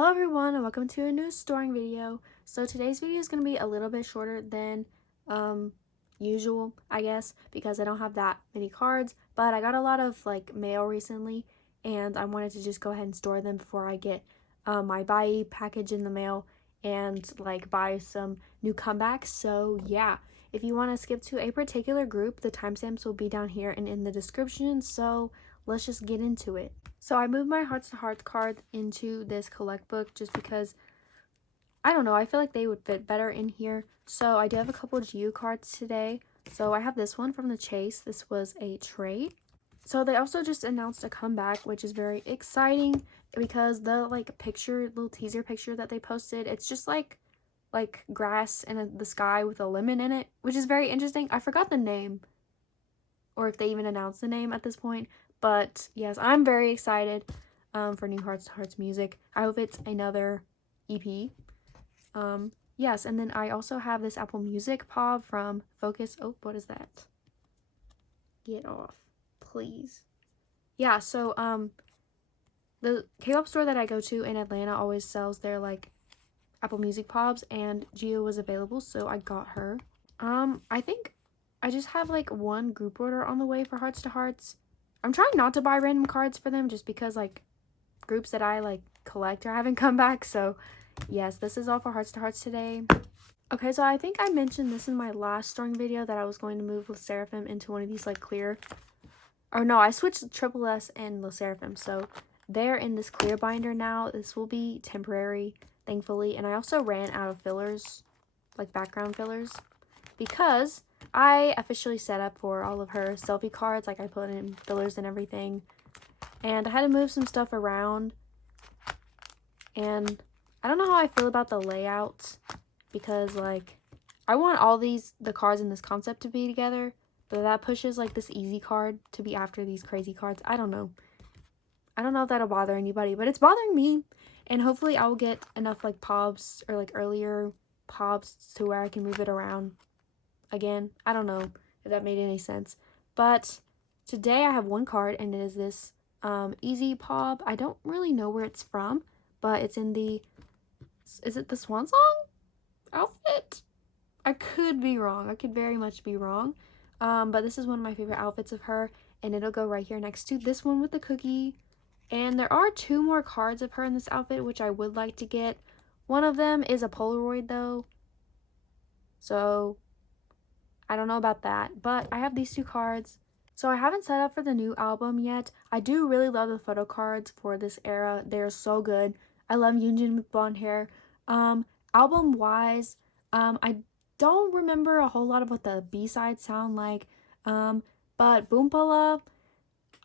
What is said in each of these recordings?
Hello everyone and welcome to a new storing video. So today's video is going to be a little bit shorter than usual, I guess, because I don't have that many cards, but I got a lot of like mail recently and I wanted to just go ahead and store them before I get my buy package in the mail and like buy some new comebacks. So yeah, if you want to skip to a particular group, the timestamps will be down here and in the description. So let's just get into it. So I moved my Hearts to Hearts card into this collect book just because, I don't know, I feel like they would fit better in here. So I do have a couple GU cards today. So I have this one from the Chase. This was a trade. So they also just announced a comeback, which is very exciting because the like picture, little teaser picture that they posted, it's just like grass and the sky with a lemon in it, which is very interesting. I forgot the name, or if they even announced the name at this point. But yes, I'm very excited for new Hearts to Hearts music. I hope it's another EP. Yes, and then I also have this Apple Music POV from Focus. Oh, what is that? Get off, please. Yeah, so the K-pop store that I go to in Atlanta always sells their like Apple Music POVs, and Gio was available, so I got her. I think I just have like one group order on the way for Hearts to Hearts. I'm trying not to buy random cards for them just because like groups that I like collect are having come back. So yes, this is all for Hearts to Hearts today. Okay, so I think I mentioned this in my last storing video that I was going to move Sserafim into one of these like clear. Or no, I switched TripleS and Sserafim. So they're in this clear binder now. This will be temporary, thankfully. And I also ran out of fillers, like background fillers, because I officially set up for all of her selfie cards. Like I put in fillers and everything. And I had to move some stuff around. And I don't know how I feel about the layout, because like I want all the cards in this concept to be together, but that pushes like this easy card to be after these crazy cards. I don't know if that'll bother anybody, but it's bothering me. And hopefully I will get enough like POBs or like earlier POBs to where I can move it around again. I don't know if that made any sense, but today I have one card and it is this easy POB. I don't really know where it's from, but it's in the, is it the Swan Song outfit? I could be wrong. I could very much be wrong. But this is one of my favorite outfits of her, and it'll go right here next to this one with the cookie. And there are two more cards of her in this outfit, which I would like to get. One of them is a Polaroid though, so I don't know about that. But I have these two cards. So I haven't set up for the new album yet. I do really love the photo cards for this era. They're so good. I love Yoonjin with blonde hair. Album wise, I don't remember a whole lot of what the B-sides sound like. But Boompala,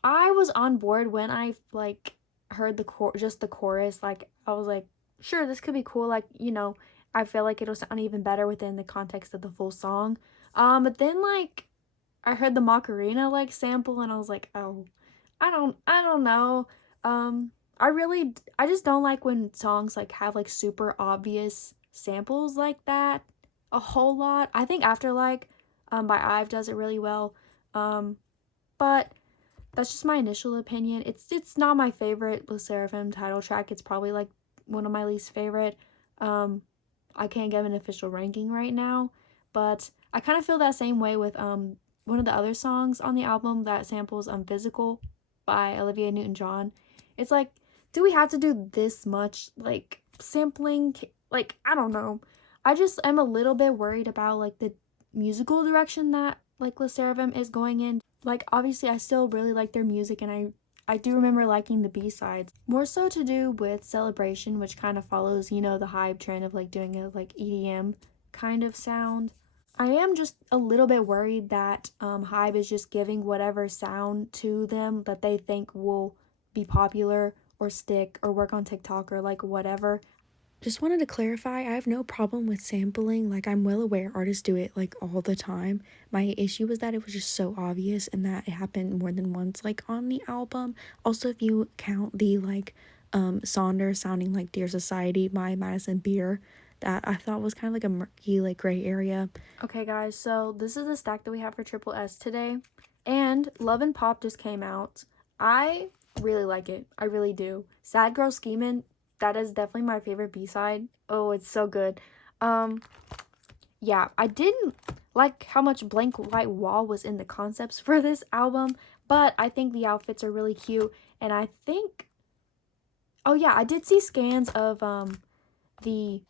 I was on board when I like heard just the chorus. Like I was like, sure, this could be cool. Like, you know, I feel like it'll sound even better within the context of the full song. But then like I heard the Macarena like sample and I was like, oh, I don't know. I just don't like when songs like have like super obvious samples like that a whole lot. I think After Like by IVE does it really well. But that's just my initial opinion. It's not my favorite Sserafim title track. It's probably like one of my least favorite. I can't give an official ranking right now, but I kind of feel that same way with one of the other songs on the album that samples Physical by Olivia Newton-John. It's like, do we have to do this much like sampling? Like, I don't know. I just am a little bit worried about like the musical direction that like Sserafim is going in. Like, obviously I still really like their music, and I do remember liking the B-sides. More so to do with Celebration, which kind of follows, you know, the hype trend of like doing a like EDM kind of sound. I am just a little bit worried that HYBE is just giving whatever sound to them that they think will be popular or stick or work on TikTok or like whatever. Just wanted to clarify, I have no problem with sampling. Like, I'm well aware artists do it like all the time. My issue was that it was just so obvious and that it happened more than once like on the album. Also, if you count the like Sonder sounding like Dear Society by Madison Beer, that I thought was kind of like a murky like gray area. Okay guys, so this is the stack that we have for TripleS today, and Love and Pop just came out. I really like it. I really do. Sad Girl Schemin', that is definitely my favorite B-side. Oh, it's so good. Yeah, I didn't like how much blank white wall was in the concepts for this album, but I think the outfits are really cute, and I think, oh yeah, I did see scans of the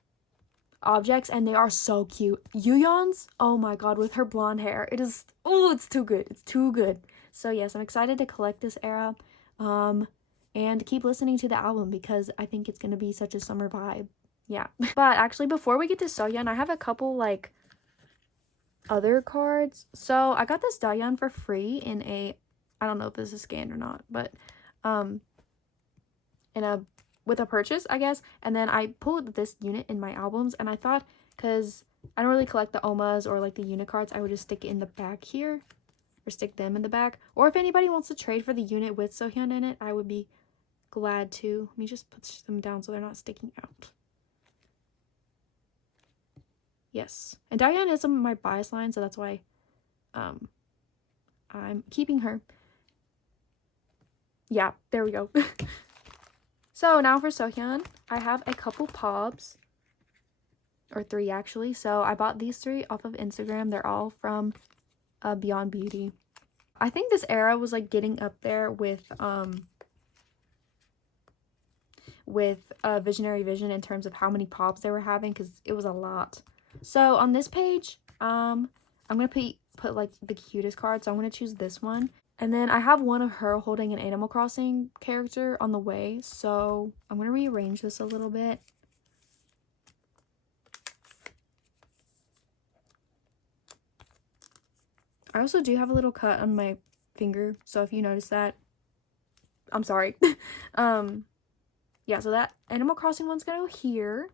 objects, and they are so cute. Yuyeon's, oh my god, with her blonde hair, it is, oh, it's too good. It's too good. So yes, I'm excited to collect this era, and keep listening to the album because I think it's gonna be such a summer vibe. Yeah. But actually, before we get to Soyeon, I have a couple like other cards. So I got this Daeyeon for free in a, I don't know if this is scanned or not, but in a, with a purchase, I guess. And then I pulled this unit in my albums, and I thought, because I don't really collect the OMAs or like the unit cards, I would just stick it in the back here, or stick them in the back. Or if anybody wants to trade for the unit with Sohyun in it, I would be glad to. Let me just put them down so they're not sticking out. Yes, and Daeyeon is some of my bias line, so that's why I'm keeping her. Yeah, there we go. So now for Sohyun, I have a couple pobs, or 3 actually. So I bought these 3 off of Instagram. They're all from Beyond Beauty. I think this era was like getting up there with Visionary Vision in terms of how many pobs they were having, because it was a lot. So on this page, I'm gonna put like the cutest card, so I'm gonna choose this one. And then I have one of her holding an Animal Crossing character on the way, so I'm gonna rearrange this a little bit. I also do have a little cut on my finger, so if you notice that, I'm sorry. Yeah, so that Animal Crossing one's gonna go here.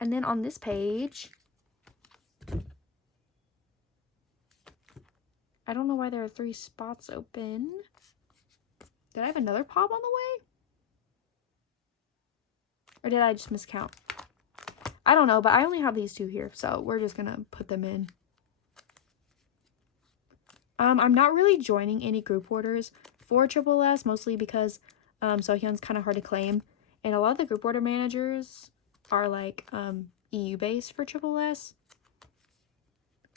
And then on this page, I don't know why there are 3 spots open. Did I have another pop on the way? Or did I just miscount? I don't know, but I only have these 2 here, so we're just gonna put them in. I'm not really joining any group orders for TripleS, mostly because Sohyun's kind of hard to claim. And a lot of the group order managers are like EU based for TripleS.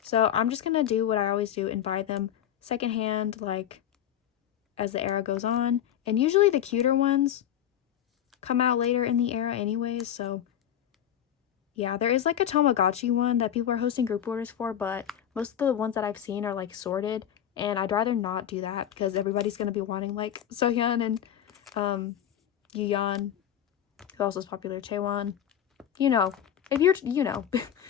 So I'm just gonna do what I always do and buy them secondhand, like as the era goes on. And usually the cuter ones come out later in the era anyways, so yeah, there is like a Tamagotchi one that people are hosting group orders for, but most of the ones that I've seen are like sorted, and I'd rather not do that because everybody's gonna be wanting like Sohyun and Yuyeon, who also is popular, Chaewon. You know, if you're, you know.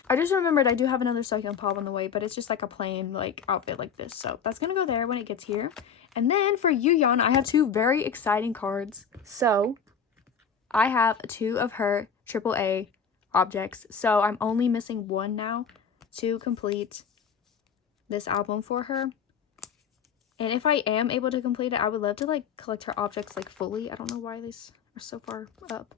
I just remembered I do have another Sohyun pop on the way, but it's just like a plain like outfit like this, so that's gonna go there when it gets here. And then for Yuyeon, I have 2 very exciting cards. So I have 2 of her AAA objects, so I'm only missing 1 now to complete this album for her. And if I am able to complete it, I would love to like collect her objects like fully. I don't know why these are so far up.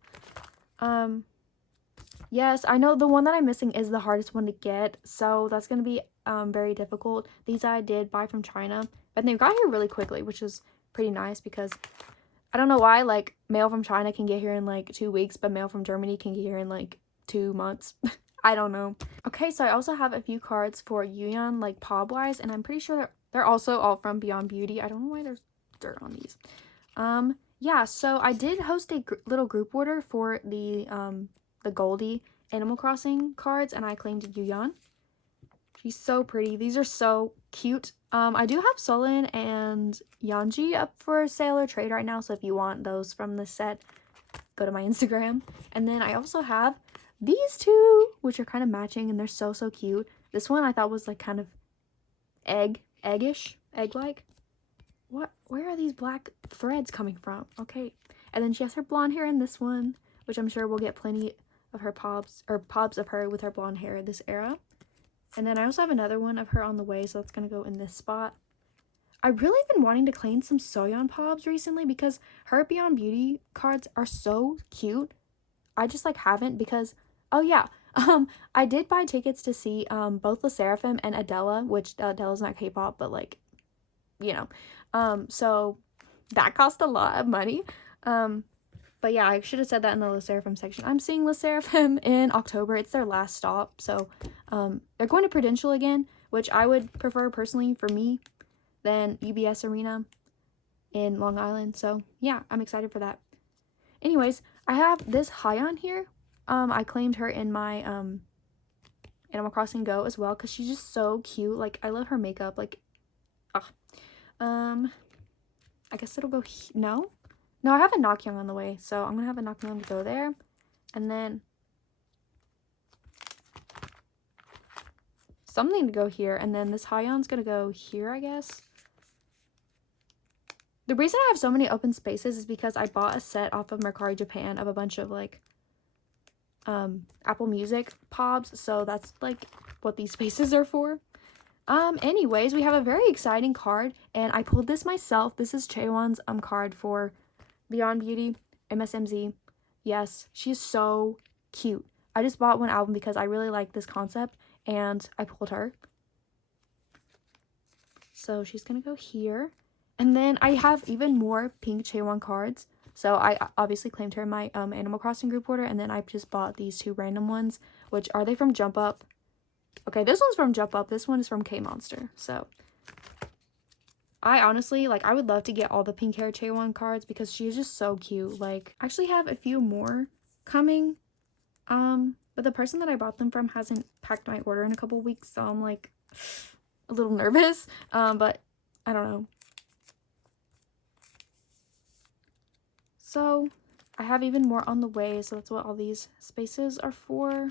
Yes, I know the one that I'm missing is the hardest one to get, so that's gonna be very difficult. These I did buy from China, and they got here really quickly, which is pretty nice because I don't know why like mail from China can get here in like 2 weeks, but mail from Germany can get here in like 2 months. I don't know. Okay, so I also have a few cards for Yuyeon, like Pob wise, and I'm pretty sure they're also all from Beyond Beauty. I don't know why there's dirt on these. Yeah, so I did host a little group order for the Goldie Animal Crossing cards, and I claimed Yuyeon. She's so pretty. These are so cute. I do have Solin and Yeonji up for sale or trade right now, so if you want those from the set, go to my Instagram. And then I also have these 2, which are kind of matching, and they're so cute. This one I thought was like kind of eggish, egg-like. What? Where are these black threads coming from? Okay. And then she has her blonde hair in this one, which I'm sure we'll get plenty of her pobs of her with her blonde hair this era. And then I also have another one of her on the way, so that's gonna go in this spot. I really been wanting to claim some Soyeon pobs recently because her Beyond Beauty cards are so cute. I just like haven't because, oh yeah, I did buy tickets to see both the Sserafim and Adela, which Adela's not K-pop, but like, you know, so that cost a lot of money. But yeah, I should have said that in the Sserafim section. I'm seeing Sserafim in October. It's their last stop. So they're going to Prudential again, which I would prefer personally for me than UBS Arena in Long Island. So yeah, I'm excited for that. Anyways, I have this Hyon here. I claimed her in my Animal Crossing Go as well because she's just so cute. Like, I love her makeup. Like, I guess it'll go no, I have a Nokyung on the way, so I'm gonna have a Nokyung go there, and then something to go here, and then this Hyon's gonna go here, I guess. The reason I have so many open spaces is because I bought a set off of Mercari Japan of a bunch of like Apple Music pobs, so that's like what these spaces are for. Anyways, we have a very exciting card, and I pulled this myself. This is Chaewon's card for Beyond Beauty, MSMZ. Yes, she's so cute. I just bought one album because I really like this concept, and I pulled her. So she's gonna go here. And then I have even more pink Chaewon cards. So I obviously claimed her in my Animal Crossing group order, and then I just bought these two random ones, which are they from Jump Up? Okay, this one's from Jump Up. This one is from K-Monster. So I honestly, like, I would love to get all the pink hair Chaewon cards because she's just so cute. Like, I actually have a few more coming. But the person that I bought them from hasn't packed my order in a couple weeks, so I'm like a little nervous. But I don't know. So I have even more on the way, so that's what all these spaces are for.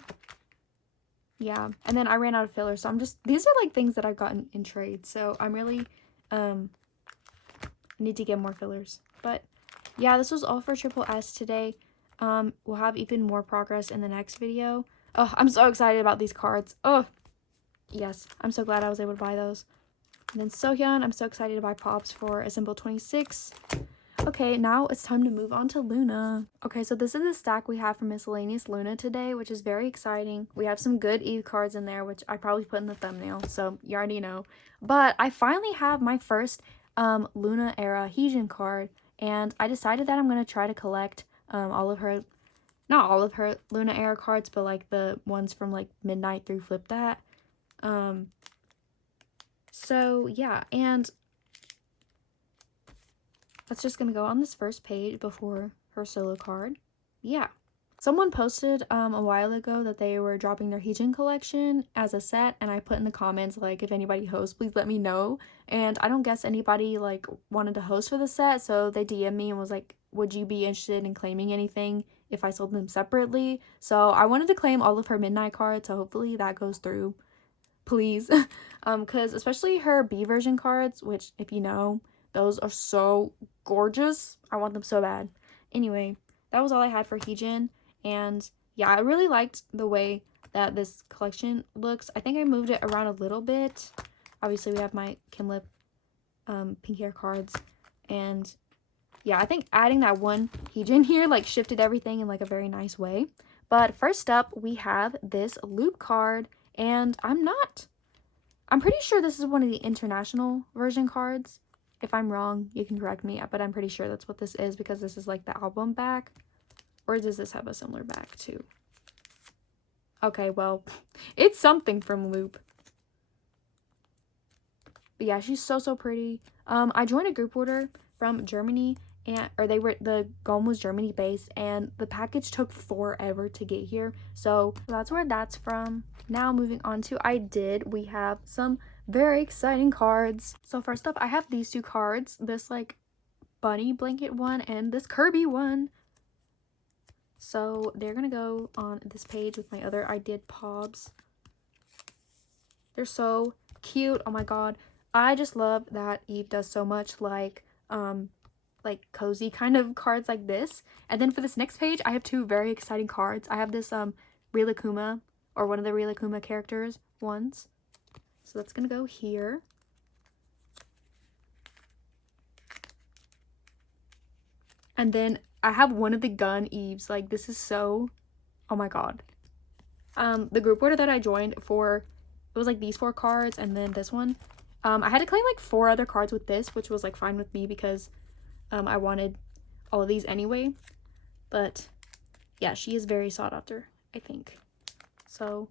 Yeah, and then I ran out of fillers, so I'm just, these are like things that I've gotten in trade, so I'm really need to get more fillers. But yeah, this was all for TripleS today. We'll have even more progress in the next video. Oh, I'm so excited about these cards. Oh yes, I'm so glad I was able to buy those. And then Sohyun, I'm so excited to buy pops for a simple 26. Okay, now it's time to move on to Loona. Okay, so this is the stack we have for miscellaneous Loona today, which is very exciting. We have some good Eve cards in there, which I probably put in the thumbnail, so you already know. But I finally have my first Loona era Heejin card, and I decided that I'm going to try to collect all of her, not all of her Loona era cards, but like the ones from like Midnight through Flip That. So yeah, and that's just gonna go on this first page before her solo card. Yeah. Someone posted a while ago that they were dropping their Heejin collection as a set, and I put in the comments, like, if anybody hosts, please let me know. And I don't guess anybody, like, wanted to host for the set, so they DM'd me and was like, would you be interested in claiming anything if I sold them separately? So I wanted to claim all of her Midnight cards, so hopefully that goes through. Please. Because especially her B version cards, which, if you know, those are so gorgeous. I want them so bad. Anyway, that was all I had for Heejin. And yeah, I really liked the way that this collection looks. I think I moved it around a little bit. Obviously, we have my Kim Lip pink hair cards. And yeah, I think adding that one Heejin here like shifted everything in like a very nice way. But first up, we have this loop card. And I'm pretty sure this is one of the international version cards. If I'm wrong, you can correct me, but I'm pretty sure that's what this is because this is like the album back. Or does this have a similar back too? Okay, well, it's something from Loop. But yeah, she's so pretty. I joined a group order from Germany, and the GOM was Germany based, and the package took forever to get here. So that's where that's from. Now moving on to we have some very exciting cards. So first up, I have these two cards, this like bunny blanket one and this Kirby one. So they're gonna go on this page with my other pobs. They're so cute. Oh my god, I just love that Eve does so much like cozy kind of cards like this. And then for this next page, I have two very exciting cards. I have this Rilakuma, or one of the Rilakuma characters ones. So that's gonna go here. And then I have one of the Gun Eves. Like, this is so, oh my god. The group order that I joined for, it was like these 4 cards and then this one. I had to claim like 4 other cards with this, which was like fine with me because I wanted all of these anyway. But yeah, she is very sought after, I think. So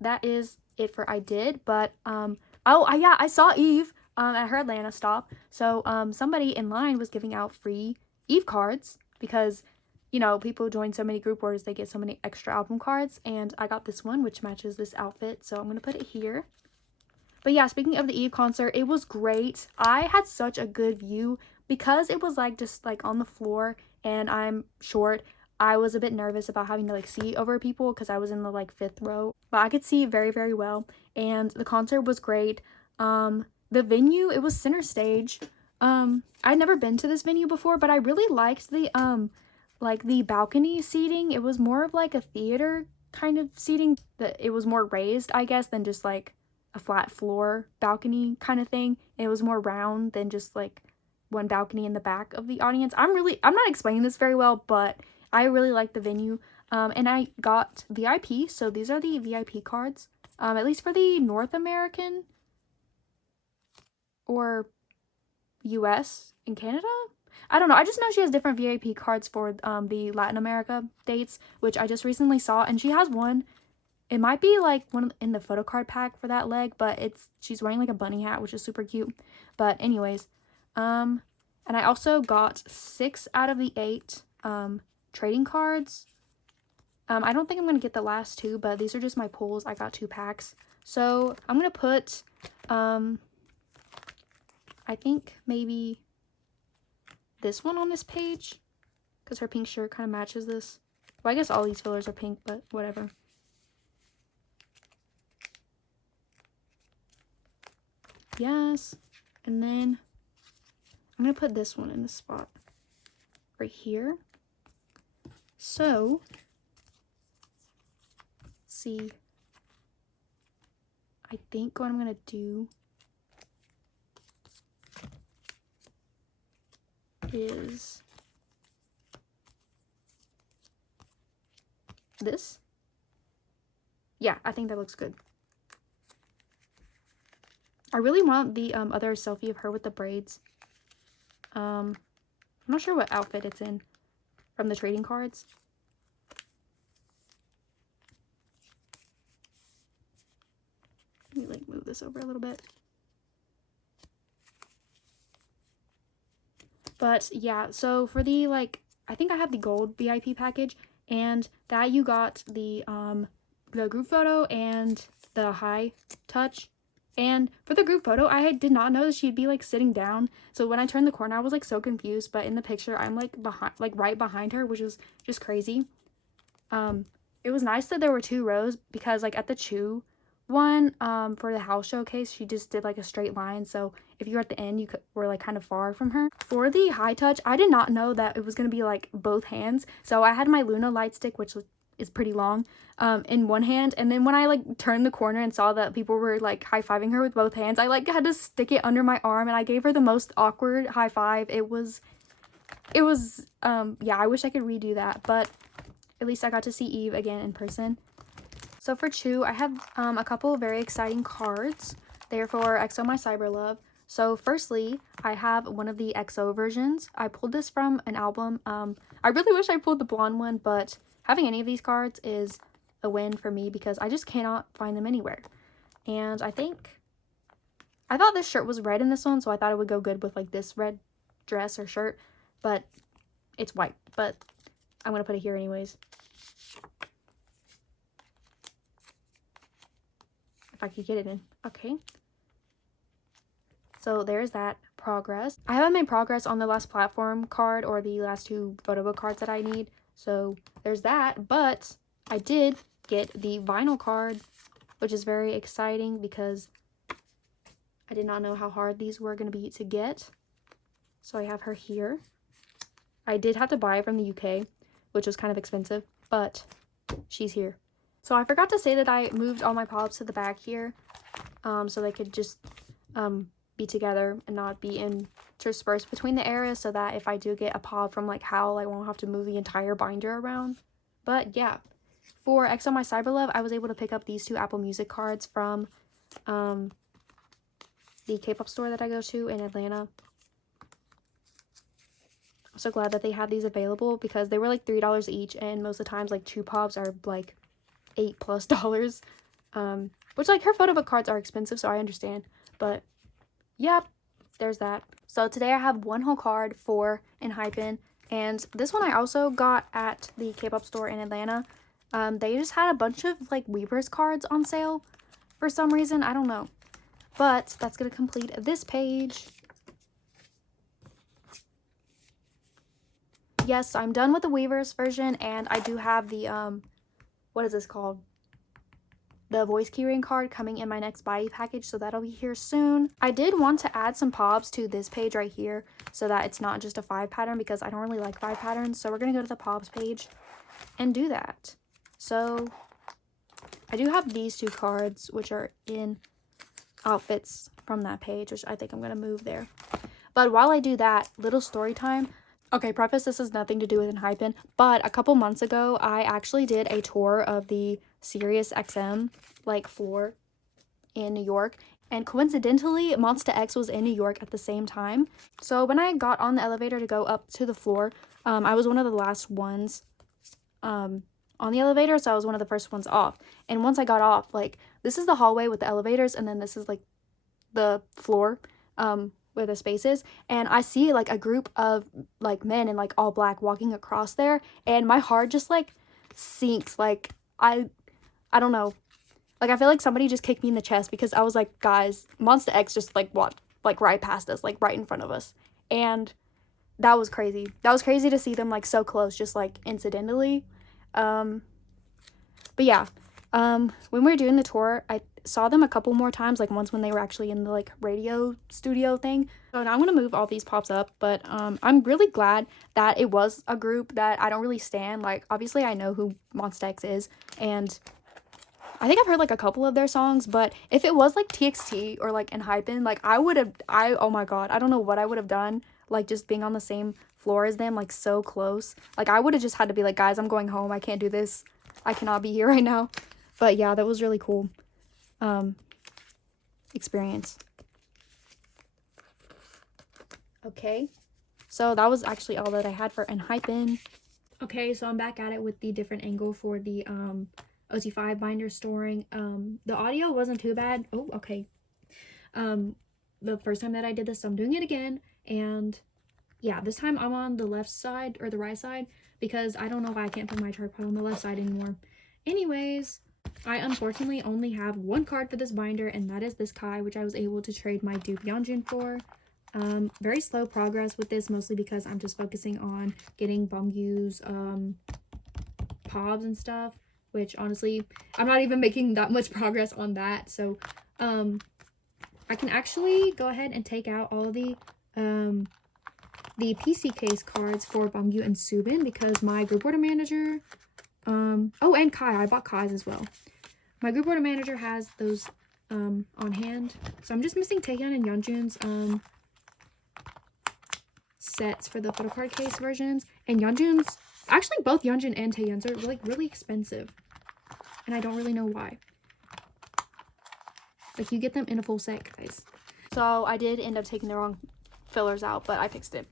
that is it for I did. But yeah, I saw Eve at her Atlanta stop. So somebody in line was giving out free Eve cards because, you know, people join so many group orders, they get so many extra album cards, and I got this one which matches this outfit, so I'm gonna put it here. But yeah, speaking of the Eve concert, it was great. I had such a good view because it was like just like on the floor and I'm short. I was a bit nervous about having to like see over people because I was in the like 5th row, but I could see very, very well, and the concert was great. The venue, it was center stage. I'd never been to this venue before, but I really liked the like the balcony seating. It was more of like a theater kind of seating. That it was more raised, I guess, than just like a flat floor balcony kind of thing. It was more round than just like one balcony in the back of the audience. I'm not explaining this very well, but I really like the venue. And I got VIP, so these are the VIP cards. At least for the North American or US and Canada. I don't know. I just know she has different VIP cards for the Latin America dates, which I just recently saw, and she has one. It might be like one in the photo card pack for that leg, but she's wearing like a bunny hat, which is super cute. But anyways, and I also got 6 out of the 8 trading cards. I don't think I'm gonna get the last 2, but these are just my pulls. I got 2 packs, so I'm gonna put I think maybe this one on this page because her pink shirt kind of matches this. Well, I guess all these fillers are pink, but whatever. Yes, and then I'm gonna put this one in the spot right here. So let's see. I think what I'm gonna do is this. Yeah, I think that looks good. I really want the other selfie of her with the braids. I'm not sure what outfit it's in from the trading cards. Let me like move this over a little bit. But yeah, so for the like, I think I have the gold VIP package, and that you got the group photo and the high touch. And for the group photo, I did not know that she'd be like sitting down. So when I turned the corner, I was like so confused. But in the picture, I'm like right behind her, which is just crazy. It was nice that there were 2 rows because like at the Chew one, for the house showcase, she just did like a straight line. So if you were at the end, were like kind of far from her. For the high touch, I did not know that it was gonna be like both hands. So I had my Loona light stick, which is pretty long, in one hand, and then when I like turned the corner and saw that people were like high-fiving her with both hands, I like had to stick it under my arm, and I gave her the most awkward high five. It was yeah, I wish I could redo that, but at least I got to see Eve again in person. So for Chew, I have a couple of very exciting cards. They're for EXO My Cyber Love. So firstly, I have one of the EXO versions. I pulled this from an album. I really wish I pulled the blonde one, but having any of these cards is a win for me because I just cannot find them anywhere. And I thought this shirt was red in this one, so I thought it would go good with like this red dress or shirt, but it's white. But I'm gonna put it here anyways. If I could get it in. Okay. So there's that progress. I haven't made progress on the last platform card or the last 2 photo book cards that I need. So there's that, but I did get the vinyl card, which is very exciting because I did not know how hard these were going to be to get. So I have her here. I did have to buy it from the UK, which was kind of expensive, but she's here. So I forgot to say that I moved all my pop-ups to the back here, so they could just be together and not be interspersed between the areas, so that if I do get a pop from like Howl, I won't have to move the entire binder around. But yeah, for EXO My Cyber Love, I was able to pick up these 2 Apple Music cards from the K-pop store that I go to in Atlanta. I'm so glad that they had these available because they were like $3 each, and most of the times like 2 pops are like $8+. Which, like, her photo book cards are expensive, so I understand. But yeah, there's that. So today I have one whole card for Enhypen, and this one I also got at the K-pop store in Atlanta. They just had a bunch of like Weavers cards on sale for some reason. I don't know. But that's gonna complete this page. Yes, I'm done with the Weavers version, and I do have the what is this called? The voice keyring card coming in my next buy package, so that'll be here soon. I did want to add some pobs to this page right here so that it's not just a 5 pattern, because I don't really like 5 patterns. So we're gonna go to the pobs page and do that. So I do have these 2 cards which are in outfits from that page, which I think I'm gonna move there. But while I do that, little story time. Okay, preface, this has nothing to do with Enhypen, but a couple months ago, I actually did a tour of the Sirius XM, like, floor in New York, and coincidentally, Monsta X was in New York at the same time. So when I got on the elevator to go up to the floor, I was one of the last ones on the elevator, so I was one of the first ones off. And once I got off, like, this is the hallway with the elevators, and then this is, like, the floor, where the space is, and I see like a group of like men in like all black walking across there, and my heart just like sinks. Like I don't know, like I feel like somebody just kicked me in the chest, because I was like, guys, Monsta X just like walked like right past us, like right in front of us, and that was crazy. That was crazy to see them like so close, just like incidentally. But yeah, when we were doing the tour, I saw them a couple more times, like once when they were actually in the like radio studio thing. So now I'm gonna move all these pops up, but I'm really glad that it was a group that I don't really stand. Like obviously I know who Monsta X is, and I think I've heard like a couple of their songs, but if it was like TXT or like Enhypen, like oh my god, I don't know what I would have done, like just being on the same floor as them, like so close. Like I would have just had to be like, guys, I'm going home, I can't do this, I cannot be here right now. But yeah, that was really cool experience. Okay, so that was actually all that I had for Enhypen. Okay, so I'm back at it with the different angle for the OT5 binder storing. The audio wasn't too bad. Oh, okay. The first time that I did this, so I'm doing it again, and yeah, this time I'm on the left side or the right side, because I don't know why I can't put my tripod on the left side anymore. Anyways, I unfortunately only have 1 card for this binder, and that is this Kai, which I was able to trade my dupe Yeonjun for. Very slow progress with this, mostly because I'm just focusing on getting Bumgyu's pobs and stuff, which honestly, I'm not even making that much progress on that. So I can actually go ahead and take out all of the PC case cards for Bumgyu and Subin, because my group order manager, oh, and Kai, I bought Kai's as well. My group order manager has those on hand. So I'm just missing Taehyun and Yeonjun's sets for the photocard case versions. And Yeonjun's, actually both Yeonjun and Taehyun's are like really expensive, and I don't really know why. Like, you get them in a full set, guys. So I did end up taking the wrong fillers out, but I fixed it.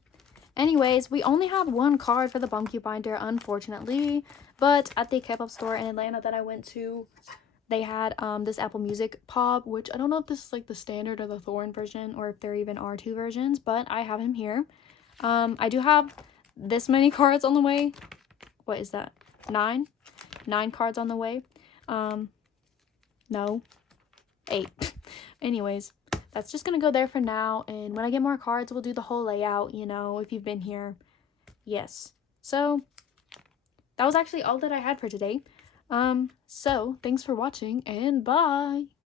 Anyways, we only have 1 card for the Bumgyu binder, unfortunately. But at the K-pop store in Atlanta that I went to, they had this Apple Music pob, which I don't know if this is like the standard or the Thorn version, or if there even are 2 versions, but I have him here. I do have this many cards on the way. What is that? 9 cards on the way. No, 8. Anyways, that's just gonna go there for now, and when I get more cards, we'll do the whole layout, you know, if you've been here. Yes. So that was actually all that I had for today. So thanks for watching, and bye.